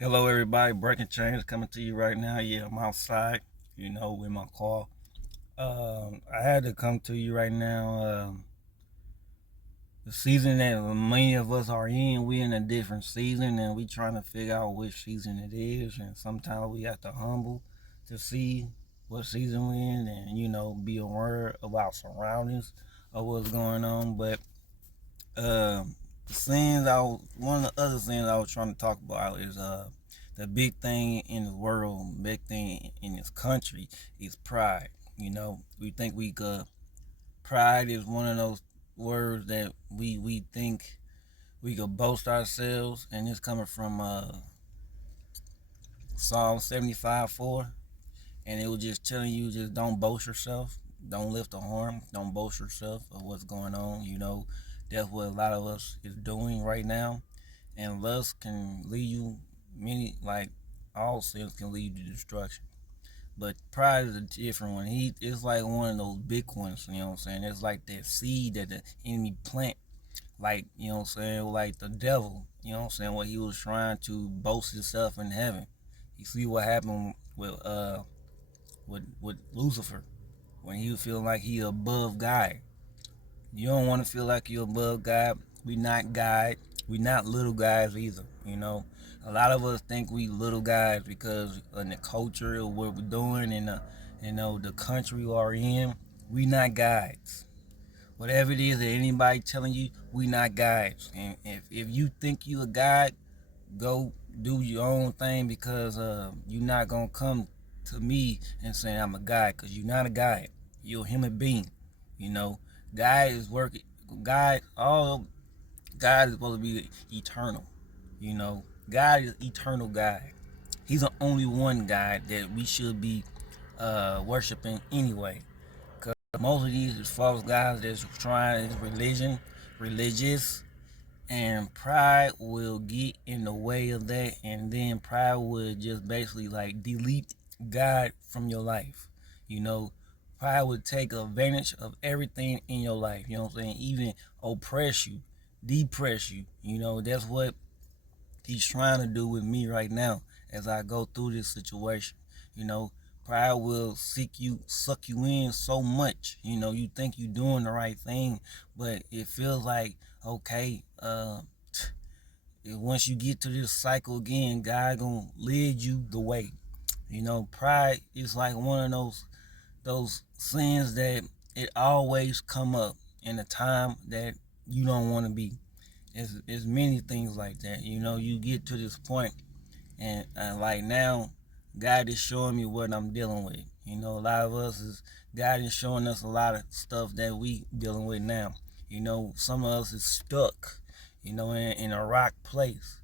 Hello, everybody. Breaking Chains coming to you right now. Yeah, I'm outside, with my car. I had to come to you right now. The season that many of us are in, we in a different season, and we trying to figure out which season it is. And sometimes we have to humble to see what season we're in, and be aware of our surroundings of what's going on. But the scenes one of the other things I was trying to talk about is the big thing in the world, big thing in this country is pride. We think we could. Pride is one of those words that we think we could boast ourselves, and it's coming from Psalm 75:4, and it was just telling you just don't boast yourself, don't lift a horn, don't boast yourself of what's going on. That's what a lot of us is doing right now, and lust can lead you many like all sins can lead to destruction. But pride is a different one. It's like one of those big ones, you know what I'm saying? It's like that seed that the enemy plant, like, you know what I'm saying, like the devil, you know what I'm saying, what he was trying to boast himself in heaven. You see what happened with Lucifer when he was feeling like he above God. You don't want to feel like you're above God. We not God. We not little guys either. A lot of us think we little guys because in the culture of what we're doing and the country we are in. We not guys. Whatever it is that anybody telling you, we not guys. And if you think you a guy, go do your own thing because you're not gonna come to me and say I'm a guy because you're not a guy. You're a human being. You know, God is working. God is supposed to be eternal. God is eternal God. He's the only one God that we should be worshiping anyway. Because most of these is false gods that's trying religious, and pride will get in the way of that, and then pride will just basically like delete God from your life. You know, Pride would take advantage of everything in your life. You know what I'm saying? Even oppress you, depress you. That's what he's trying to do with me right now as I go through this situation. You know, Pride will suck you in so much. You think you're doing the right thing, but it feels like okay. Once you get to this cycle again, God gonna lead you the way. Pride is like one of those sins that it always come up in a time that you don't want to be. It's many things like that. You get to this point, and like now, God is showing me what I'm dealing with. A lot of us is God is showing us a lot of stuff that we dealing with now. Some of us is stuck, in a rock place,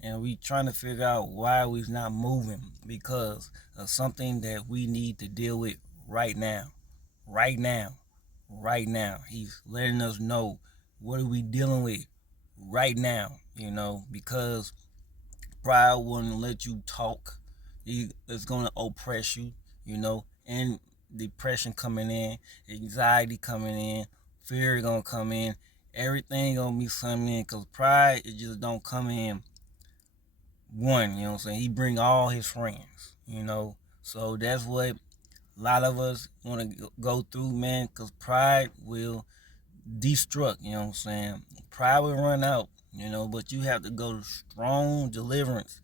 and we trying to figure out why we's not moving because of something that we need to deal with right now, right now, right now. He's letting us know what are we dealing with right now, because pride wouldn't let you talk. It's gonna oppress you, and depression coming in, anxiety coming in, fear gonna come in, everything gonna be coming in, cause pride it just don't come in one. You know what I'm saying? He bring all his friends, So that's what a lot of us want to go through, man, cause pride will destruct. You know what I'm saying? Pride will run out, but you have to go to strong deliverance,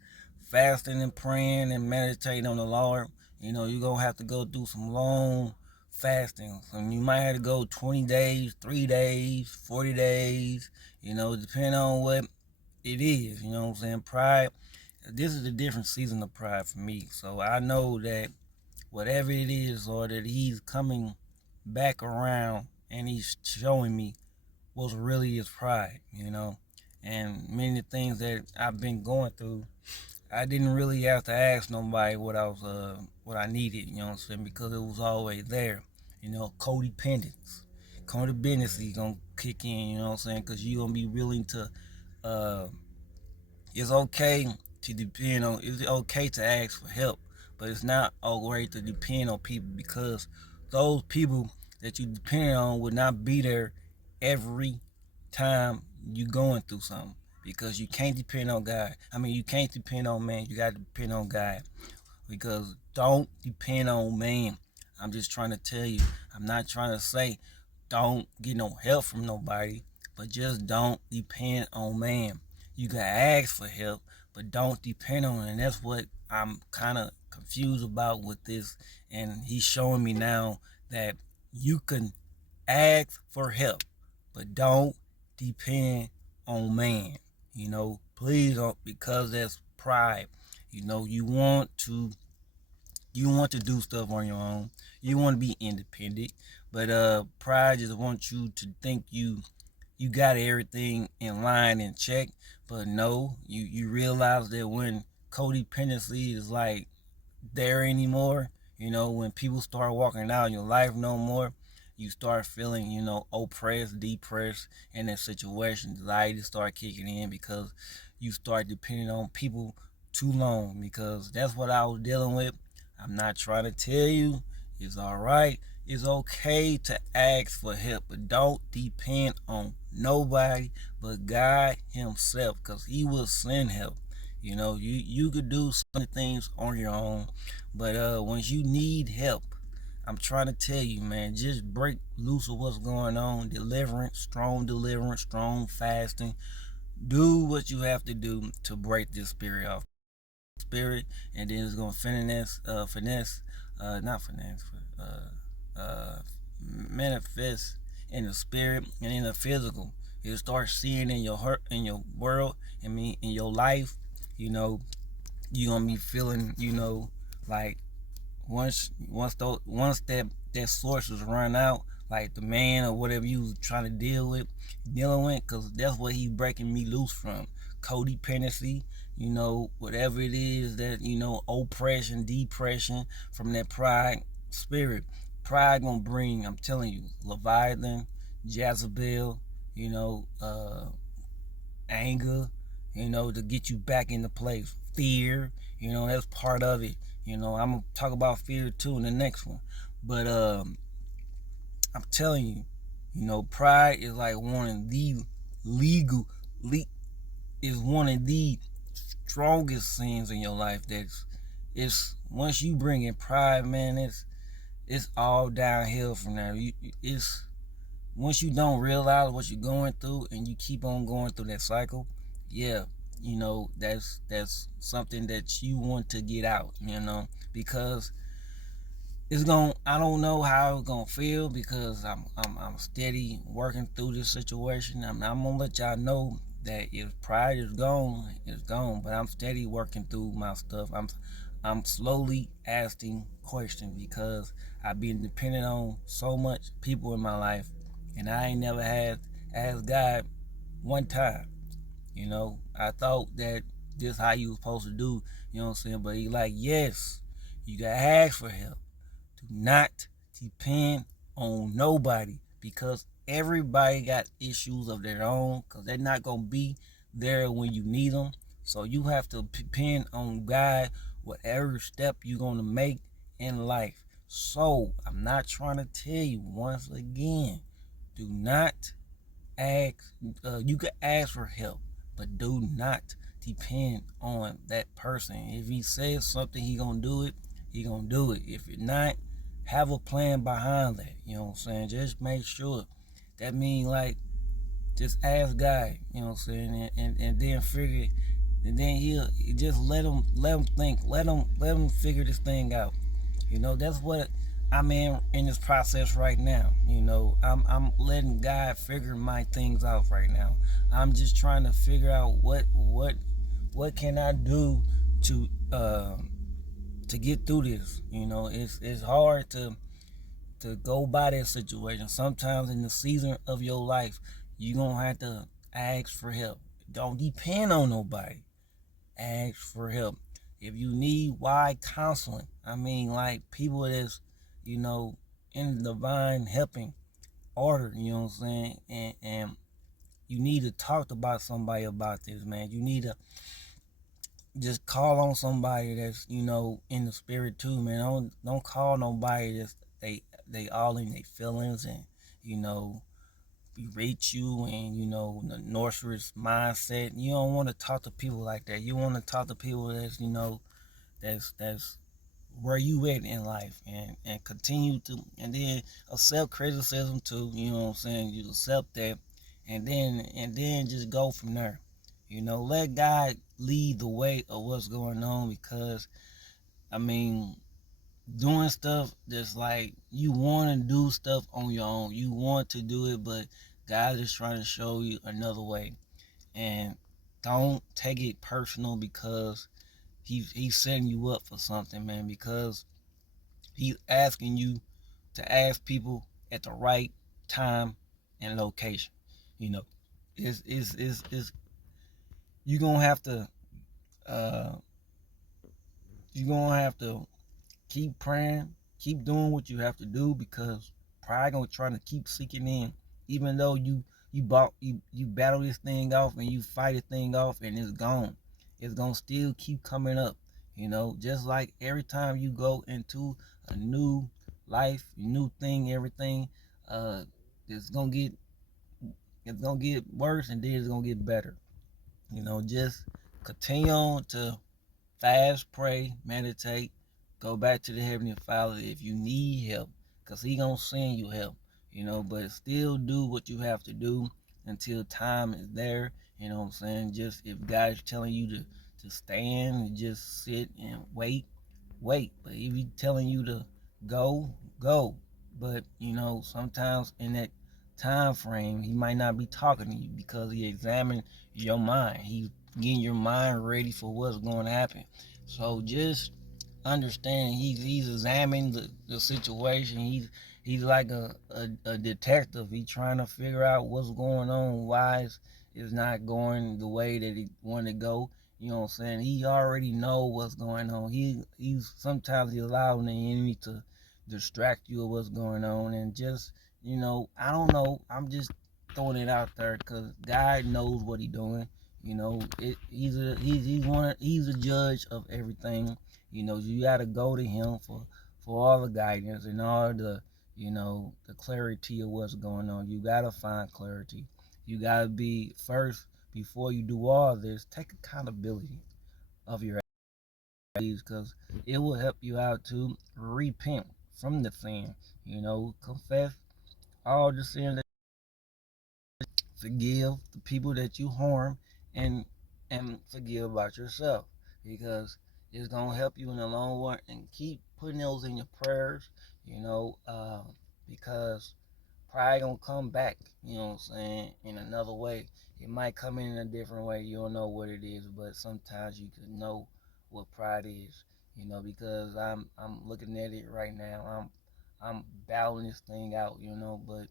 fasting and praying and meditating on the Lord. You're going to have to go through some long fasting. And you might have to go 20 days, 3 days, 40 days, depending on what it is. You know what I'm saying? Pride, this is a different season of pride for me. So I know that whatever it is, or that he's coming back around and he's showing me what's really his pride, And many things that I've been going through, I didn't really have to ask nobody what I needed, you know what I'm saying, because it was always there. Codependence. Codependency gonna kick in, you know what I'm saying, because you're gonna be willing to uh it's okay to depend on it's okay to ask for help, but it's not alright to depend on people because those people that you depend on would not be there every time you going through something. because you can't depend on God. I mean, you can't depend on man. You got to depend on God, because don't depend on man. I'm just trying to tell you. I'm not trying to say don't get no help from nobody, but just don't depend on man. You can ask for help, but don't depend on it. And that's what I'm kind of confused about with this. And he's showing me now that you can ask for help, but don't depend on man. Please don't, because that's pride. You want to do stuff on your own. You want to be independent, but pride just wants you to think you got everything in line and check. But no, you realize that when codependency is like there anymore, when people start walking out in your life no more, you start feeling, oppressed, depressed in that situation. Anxiety start kicking in because you start depending on people too long, because that's what I was dealing with. I'm not trying to tell you it's all right. It's okay to ask for help, but don't depend on nobody but God himself, because he will send help. You could do some things on your own, but once you need help, I'm trying to tell you, man, just break loose of what's going on. Deliverance, strong fasting. Do what you have to do to break this spirit off. Spirit, and then it's gonna not finesse, manifest in the spirit and in the physical. You start seeing in your heart, in your world, in your life. You're gonna be feeling, like once that source is run out, like the man or whatever you was trying to dealing with, because that's what he's breaking me loose from. Codependency, whatever it is that, oppression, depression from that pride spirit. Pride gonna bring, I'm telling you, Leviathan, Jezebel, anger, to get you back into place. Fear, that's part of it. I'm gonna talk about fear too in the next one. But I'm telling you, pride is like one of the is one of the strongest sins in your life. It's once you bring in pride, man, it's all downhill from there. It's once you don't realize what you're going through and you keep on going through that cycle, yeah, that's something that you want to get out, because I don't know how it's gonna feel, because I'm steady working through this situation. I'm gonna let y'all know that if pride is gone, it's gone. But I'm steady working through my stuff. I'm slowly asking questions, because I've been dependent on so much people in my life, and I ain't never had asked God one time. I thought that this how you was supposed to do, what I'm saying? But he like, yes, you gotta ask for help. Do not depend on nobody, because everybody got issues of their own, because they're not gonna be there when you need them. So you have to depend on God whatever step you're gonna make in life. So I'm not trying to tell you, once again, do not ask. You can ask for help, but do not depend on that person. If he says something, he gonna do it. He gonna do it. If you're not, have a plan behind that. You know what I'm saying? Just make sure. That means, like, just ask God. You know what I'm saying? And then figure. And then he'll just let him think. Let him figure this thing out. That's what I'm in this process right now. I'm letting God figure my things out right now. I'm just trying to figure out what can I do to get through this. It's hard to go by that situation. Sometimes in the season of your life, you're gonna have to ask for help. Don't depend on nobody. Ask for help. If you need wide counseling, like people that's, in divine helping order, you know what I'm saying? And you need to talk about somebody about this, man. You need to just call on somebody that's, in the spirit too, man. Don't call nobody that's they all in their feelings and, berate you and the Northridge mindset. You don't want to talk to people like that. You want to talk to people that's that's where you at in life, and continue to, and then accept criticism too. You know what I'm saying? You accept that, and then just go from there. Let God lead the way of what's going on, because I mean, doing stuff that's like, you want to do stuff on your own. You want to do it, but God is trying to show you another way. And don't take it personal, because he's setting you up for something, man. Because he's asking you to ask people at the right time and location. You know, it's you're gonna have to uh you're gonna have to keep praying, keep doing what you have to do, because pride gonna try to keep seeking in, even though you battle this thing off and you fight this thing off and it's gone. It's gonna still keep coming up. Just like every time you go into a new life, new thing, everything, uh, it's gonna get it's gonna get worse, and then it's gonna get better. Just continue on to fast, pray, meditate, go back to the Heavenly Father if you need help, because He gonna send you help. But still do what you have to do until time is there. You know what I'm saying? Just, if God is telling you to stand and just sit and wait, wait. But if He's telling you to go, go. But sometimes in that time frame, He might not be talking to you, because He examined your mind. He's getting your mind ready for what's going to happen. So just understand, he's examining the situation. He's like a detective. He's trying to figure out what's going on, why it's not going the way that he wanted to go. You know what I'm saying? He already know what's going on. He's sometimes he allowing the enemy to distract you of what's going on, and just, I don't know. I'm just throwing it out there, because God knows what He's doing. He's a judge of everything. You gotta go to Him for all the guidance and all the clarity of what's going on. You gotta find clarity. You gotta be first, before you do all this. Take accountability of your actions, because it will help you out to repent from the sin. Confess all the sin, forgive the people that you harm, and forgive about yourself, because it's gonna help you in the long run. And keep putting those in your prayers, you know uh, because pride gonna come back, what I'm saying, in another way. It might come in a different way. You don't know what it is, but sometimes you can know what pride is. Because I'm looking at it right now. I'm battling this thing out, but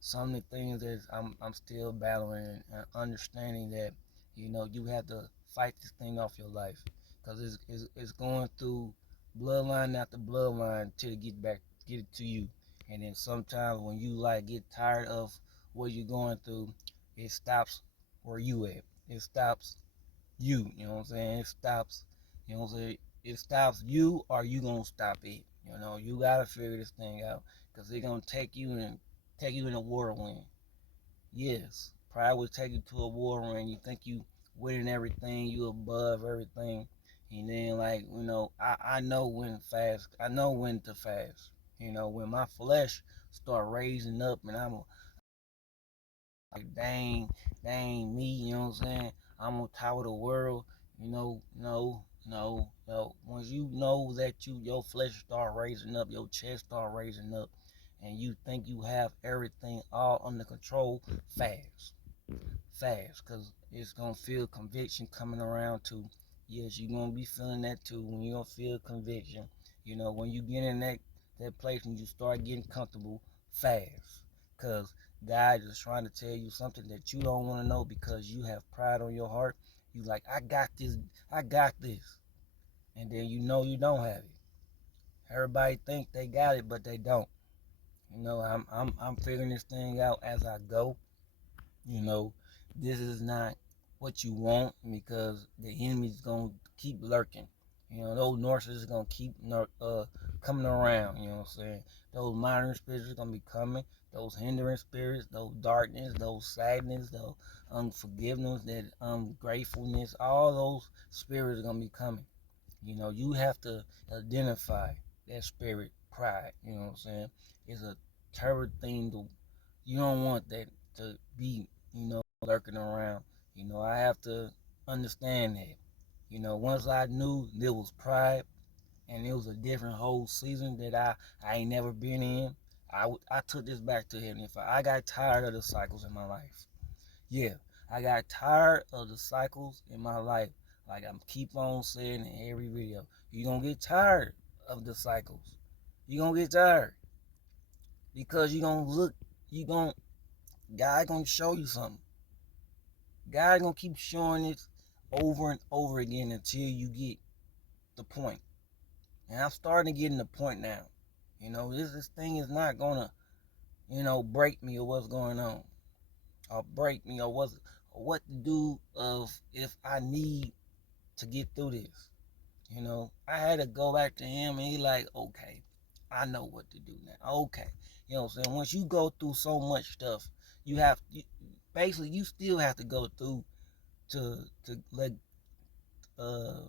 some of the things that I'm still battling, and understanding that you have to fight this thing off your life, because it's going through bloodline after bloodline till get it to you. And then sometimes when you like get tired of what you're going through, it stops where you at. It stops you. You know what I'm saying? It stops. You know what I'm saying? It stops you, or you gonna stop it. You gotta figure this thing out, because it's gonna take you in a whirlwind. Yes, pride will take you to a whirlwind. You think you winning everything, you above everything, and then, like, I know when fast. I know when to fast. When my flesh start raising up, and I'm like, dang me. You know what I'm saying? I'm on top of the world. No. Once you know that your flesh start raising up, your chest start raising up, and you think you have everything all under control, fast, fast, because it's gonna feel conviction coming around too. Yes, you're gonna be feeling that too. When you're gonna feel conviction, when you get in that place and you start getting comfortable, fast, because God is trying to tell you something that you don't want to know, because you have pride on your heart. You like, I got this, and then you don't have it. Everybody think they got it, but they don't. I'm figuring this thing out as I go. You know, this is not what you want, because the enemy's gonna keep lurking. You know, those narcissists gonna keep coming around. You know what I'm saying? Those monitoring spirits are gonna be coming. Those hindering spirits, those darkness, those sadness, those unforgiveness, that ungratefulness, all those spirits are gonna be coming. You know, you have to identify that spirit, pride. You know what I'm saying? It's a terrible thing to. You don't want that to be, lurking around. You know, I have to understand that. You know, once I knew there was pride and it was a different whole season that I ain't never been in, I took this back to him. If I got tired of the cycles in my life. Yeah, I got tired of the cycles in my life. Like I'm keep on saying in every video, you gonna get tired of the cycles. You gonna get tired because you gonna God gonna show you something. God gonna keep showing it over and over again until you get the point. And I'm starting to get in the point now. You know, this thing is not gonna, break me or what's going on. Or break me or what to do of if I need to get through this. You know, I had to go back to him and he like, okay, I know what to do now. Okay. You know what I'm saying? Once you go through so much stuff, basically you still have to go through to let uh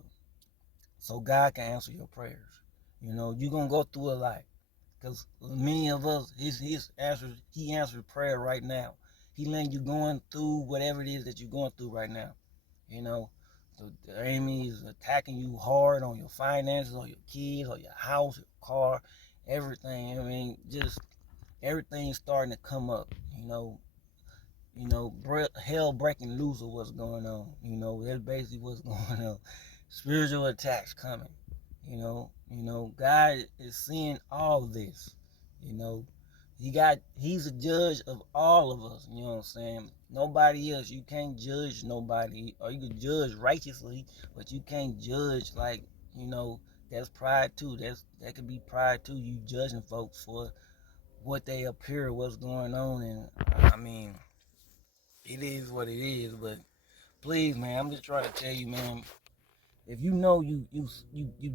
so God can answer your prayers. You know, you're gonna go through a lot. Because many of us, he answers prayer right now. He letting you going through whatever it is that you're going through right now. You know, the enemy is attacking you hard on your finances, on your kids, on your house, your car, everything. I mean, just everything's starting to come up. Hell breaking loose of what's going on. You know, that's basically what's going on. Spiritual attacks coming. God is seeing all this. You know, he's a judge of all of us. You know what I'm saying? Nobody else. You can't judge nobody, or you can judge righteously, but you can't judge like, that's pride too. That could be pride too. You judging folks for what they appear, what's going on, and I mean, it is what it is. But please, man, I'm just trying to tell you, man. If you know you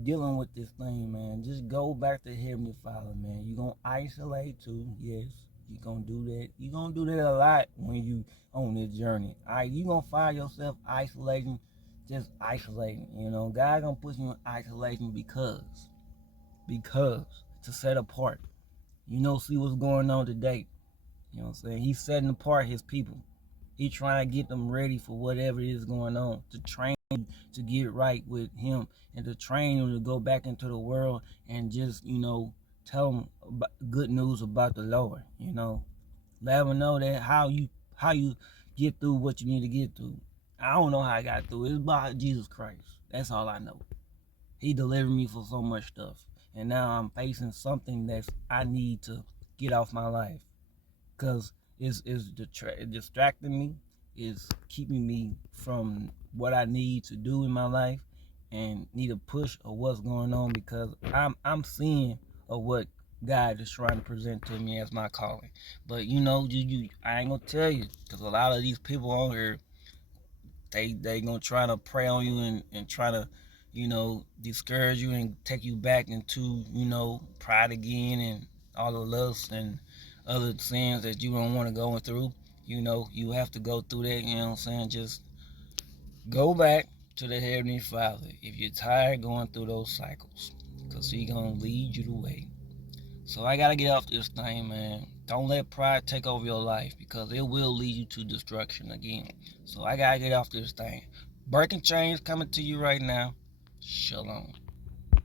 dealing with this thing, man, just go back to Heavenly Father, man. You gonna isolate too, yes. You gonna do that. You gonna do that a lot when you on this journey. Alright, you gonna find yourself isolating, just isolating. You know, God gonna put you in isolation because to set apart. See what's going on today. You know what I'm saying? He's setting apart his people. He trying to get them ready for whatever is going on, to train to get right with him, and to train them to go back into the world and just, tell them good news about the Lord. Let them know that how you get through what you need to get through. I don't know how I got through. It's about Jesus Christ. That's all I know. He delivered me from so much stuff, and now I'm facing something that I need to get off my life, because it's distracting me, is keeping me from what I need to do in my life and need a push of what's going on, because I'm seeing of what God is trying to present to me as my calling. But I ain't gonna tell you, because a lot of these people on here, they gonna try to prey on you and try to discourage you and take you back into pride again and all the lust and other sins that you don't want to go through. You have to go through that. You know what I'm saying? Just go back to the Heavenly Father if you're tired going through those cycles, because He gonna lead you the way. So I gotta get off this thing, man. Don't let pride take over your life, because it will lead you to destruction again. So I gotta get off this thing. Breaking chains coming to you right now. Shalom.